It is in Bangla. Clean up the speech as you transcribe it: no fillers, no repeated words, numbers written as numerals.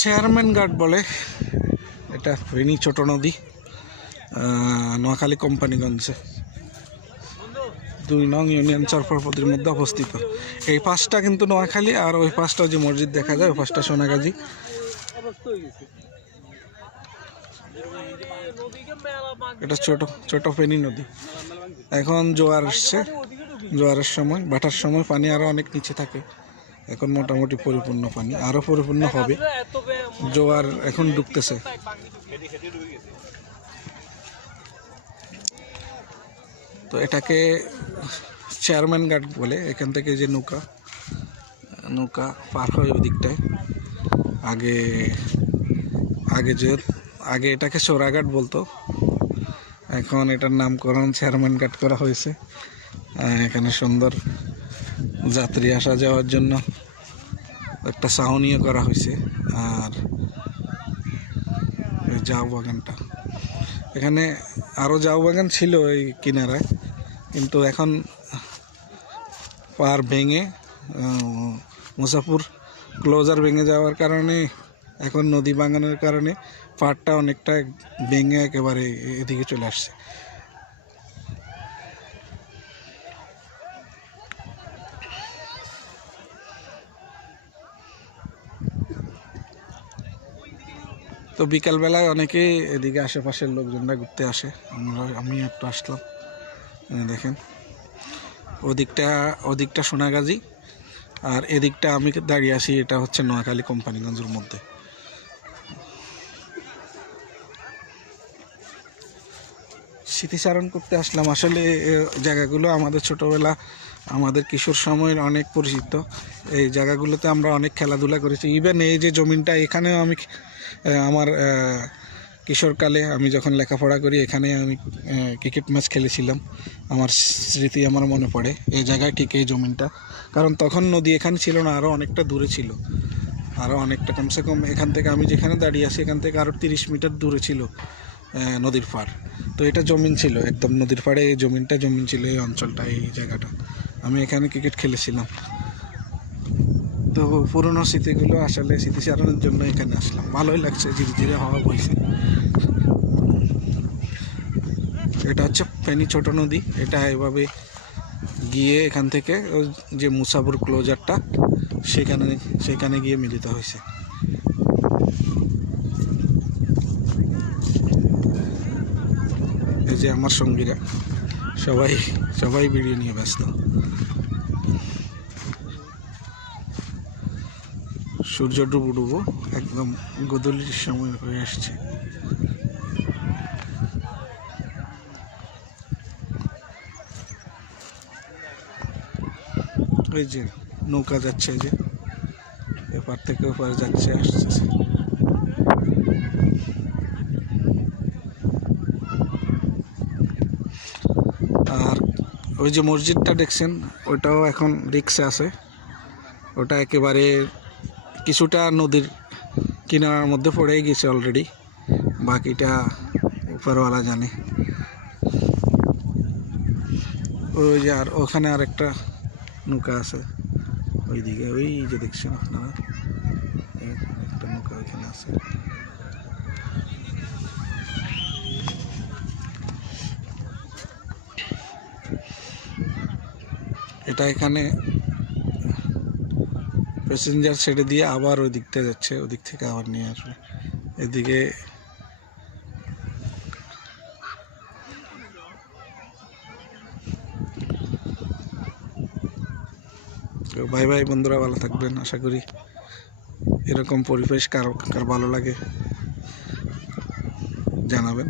চেয়ারম্যান ঘাট বলে, এটা ফেনী ছোট নদী, নোয়াখালী কোম্পানিগঞ্জে 2 নং ইউনিয়ন চরপরপতির মধ্যে অবস্থিত। এই পাশটা কিন্তু নোয়াখালী, আর ওই পাশটা যে মসজিদ দেখা যায় ওই পাশটা সোনাগাজী। এটা ছোট ছোট ফেনী নদী। এখন জোয়ার আসছে, জোয়ারের সময়, ভাটার সময় পানি আরো অনেক নিচে থাকে। এখন মোটামুটি পরিপূর্ণ পানি, আরো পরিপূর্ণ হবে। জোয়ার এখন ঢুকতেছে। তো এটাকে চেয়ারম্যান ঘাট বলে। এখান থেকে যে নৌকা পার হয় ওই দিকটায়। আগে এটাকে সোরাঘাট বলতো, এখন এটার নামকরণ চেয়ারম্যান ঘাট করা হয়েছে। এখানে সুন্দর যাত্রী আসা যাওয়ার জন্য একটা ছাউনিও করা হয়েছে। আর এই জাউ বাগানটা, এখানে আরও জাউ বাগান ছিল এই কিনারায়, কিন্তু এখন পার ভেঙে মুসাফুর ক্লোজার ভেঙে যাওয়ার কারণে, এখন নদী ভাঙানোর কারণে পাড়টা অনেকটা ভেঙে একেবারে এদিকে চলে আসছে। তো বিকালবেলায় অনেকে এদিকে আশেপাশের লোকজনরা ঘুরতে আসে। আমি একটু আসলাম। দেখেন ওদিকটা সোনাগাজী, আর এদিকটা আমি দাঁড়িয়ে আছি, এটা হচ্ছে নোয়াখালী কোম্পানিগঞ্জের মধ্যে। স্মৃতিচারণ করতে আসলাম। আসলে জায়গাগুলো আমাদের ছোটোবেলা, আমাদের কিশোর সময়ের অনেক পরিচিত। এই জায়গাগুলোতে আমরা অনেক খেলাধুলা করেছি। ইভেন এই যে জমিনটা, এখানেও আমি আমার কিশোরকালে আমি যখন লেখাপড়া করি, এখানে আমি ক্রিকেট ম্যাচ খেলেছিলাম। আমার স্মৃতি আমার মনে পড়ে এই জায়গায়, ঠিক এই জমিনটা। কারণ তখন নদী এখানে ছিল না, আরও অনেকটা দূরে ছিল, আরও অনেকটা, কমসে কম এখান থেকে আমি যেখানে দাঁড়িয়ে আছি এখান থেকে আরও 30 মিটার দূরে ছিল নদীর পাড়। তো এটা জমিন ছিল, একদম নদীর পাড়ে এই জমিনটা জমিন ছিল, এই অঞ্চলটা, এই জায়গাটা। আমি এখানে ক্রিকেট খেলেছিলাম। তো পুরনো স্মৃতিগুলো আসলে স্মৃতিচারণের জন্য এখানে আসলাম। ভালোই লাগছে, ধীরে ধীরে হওয়া বইছে। এটা হচ্ছে ফেনী ছোট নদী। এটা এভাবে গিয়ে এখান থেকে যে মুসাফুর ক্লোজারটা, সেখানে গিয়ে মিলিত হয়েছে। এই যে আমার সঙ্গীরা সবাই ভিডিও নিয়ে ব্যস্ত। সূর্য ডুবো একদম গোধূলির সময় হয়ে আসছে। ওই যে নৌকা যাচ্ছে, এই যে এপার থেকে ওপার যাচ্ছে, আসছে। আর ওই যে মসজিদটা দেখছেন, ওটাও এখন রিক্সে আছে। ওটা একেবারে কিছুটা নদীর কিনারার মধ্যে পড়েই গেছে অলরেডি, বাকিটা উপরওয়ালা জানে। ওই যে আর ওখানে আরেকটা নৌকা আছে ওইদিকে, ওই যে দেখছেন আপনারা, একটা নৌকা ওইখানে আছে। এটা এখানে প্যাসেঞ্জার ছেড়ে দিয়ে আবার ওই দিকটা যাচ্ছে, ওদিক থেকে আবার নিয়ে আসবে এদিকে। বাই বাই বন্ধুরা, ভালো থাকবেন। আশা করি এরকম পরিবেশ কার ভালো লাগে জানাবেন।